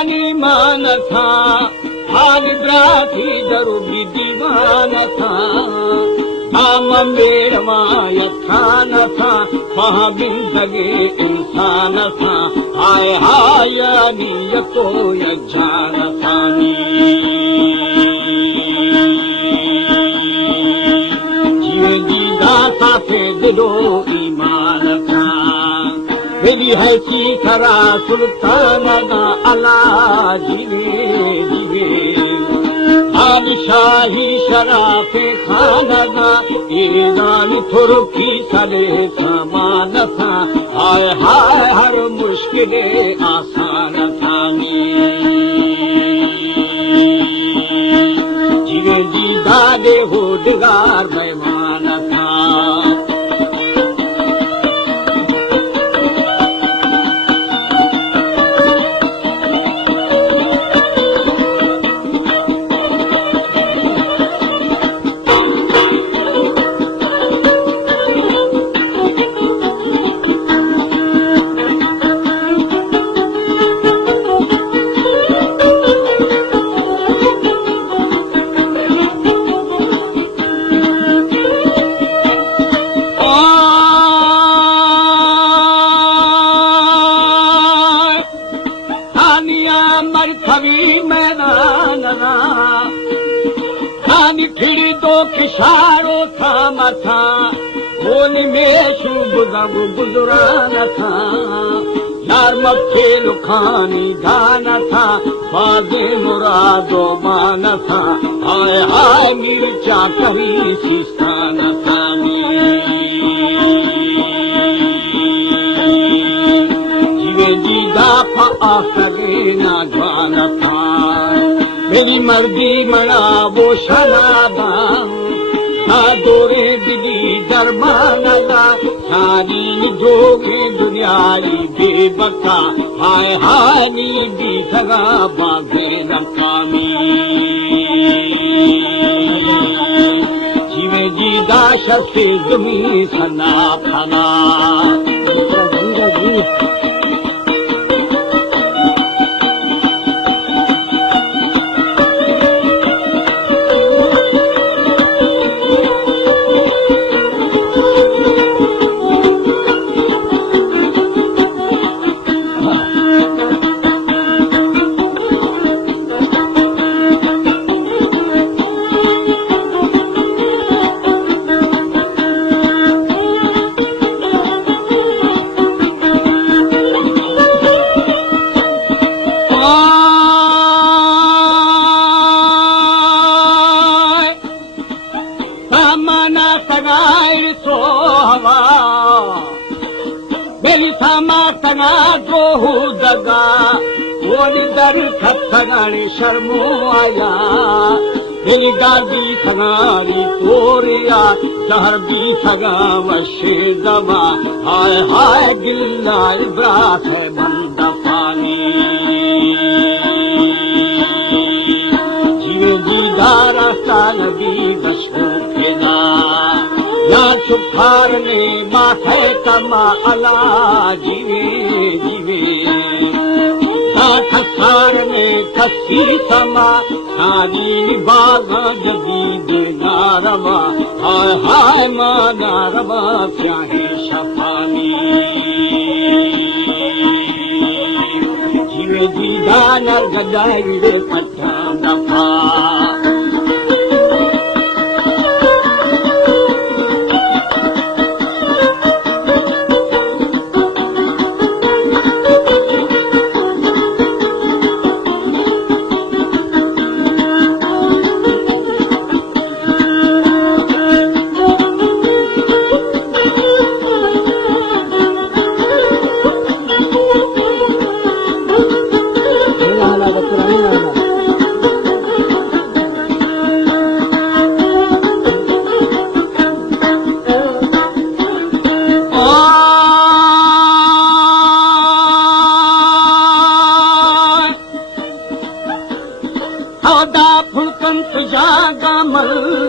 हानी मान था हाल ब्राथी जरूरी दीवान था नाम मेरवा यथान था वहाँ बिंदगे इंसान था हाय हाय नियतो यजान थानी जीवे जीदा था दिलो ईमान था मेरी है सीखरा सुल्तान का अला जीवे जीवे बादशाही शराफे खाना का ईरान थुर्की सले समान था हाय हाय हर मुश्किले आसान थानी जीवे जीदा दे होडगार मेहमान था किशारो था मथा होली में शुभ गुजरान था यार मक्के लुखानी गान था बाजे मुरादो मान था हाय हाय मिर्चा कभी सिस्तान था जीवे जीदा आखरे ना जवान था मेरी मर्दी मना वो शराबा दोरे दिली दरबान का सारी जोगे दुनियारी बेबका हाय हाय नी भी सगा बागे रकामी जीवे जीदा शस्ते जमी सना फना मेरी सामा तना जो हो दगा वोड़ी दर खतगानी शर्मो आया मेरी गादी थगारी तोरिया शहर भी थगा वशे दवा हाय हाय गिल्ला इब्रात है बंदा पानी जीवे जीदारा साल भी बसो केना या सुखार ने माथे कमा अला जीवे जीवे खसार ने खसी समा सारी बाग जदीद नारवा हाय हाय मां नारवा चाहे शफानी जीवे जीदा नर गदाई रे पट्टा दफा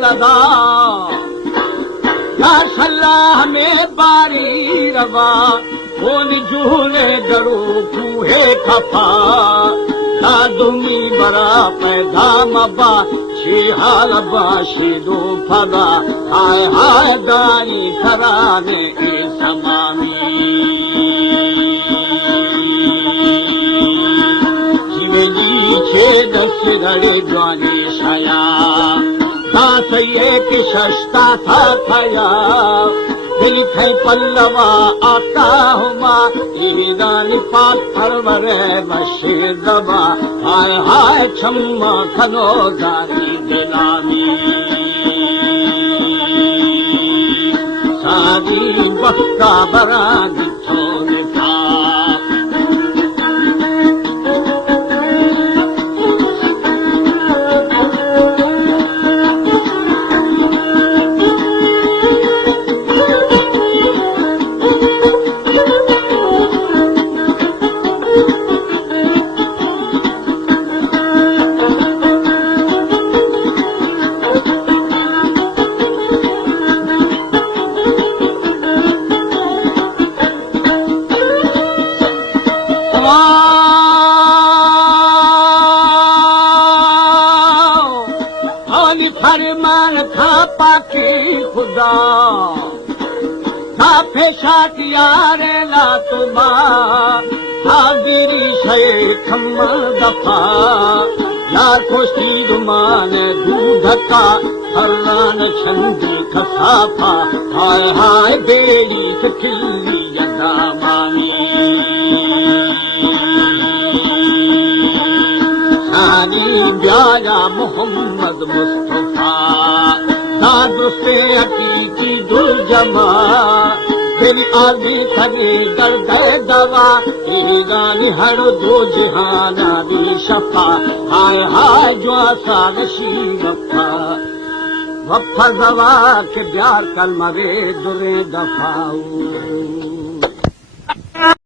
लगा या सलाह में बारी रवा बोल झूले डरो कूहे खफा साधुमी बरा पैदा मबा शिहाल बाशिदो फगा हाय हाय दानी खराने ए समामी जीवेली छेद सिरड़े द्वाने छाया दास एक शस्ता था थया दिल थे पल्लवा आता हुमा ईरानी पाथर वरे बशीर दबा हाय हाय छम्मा खनो दानी गिलामी सादी बक्का बरा दिठोने था फरमान था पाकी खुदा था फेशाटियारे ला तुमा हागिरी शे खम्मा दफा लाखों शीरुमान दूध का हर्रान छंदी खसाफा हाय हाय बेली खिल्ली यदा मानी ब्याया मोहम्मद मुस्तफा दादुस्ते हकीकी दुर्जमा तेरी आदि थगे दर्द दवा ईरानी हर दो जहाना भी शफा हाय हाय जो आसा नशी वफा वफा दवा के प्यार कल मरे दुरे दफाऊ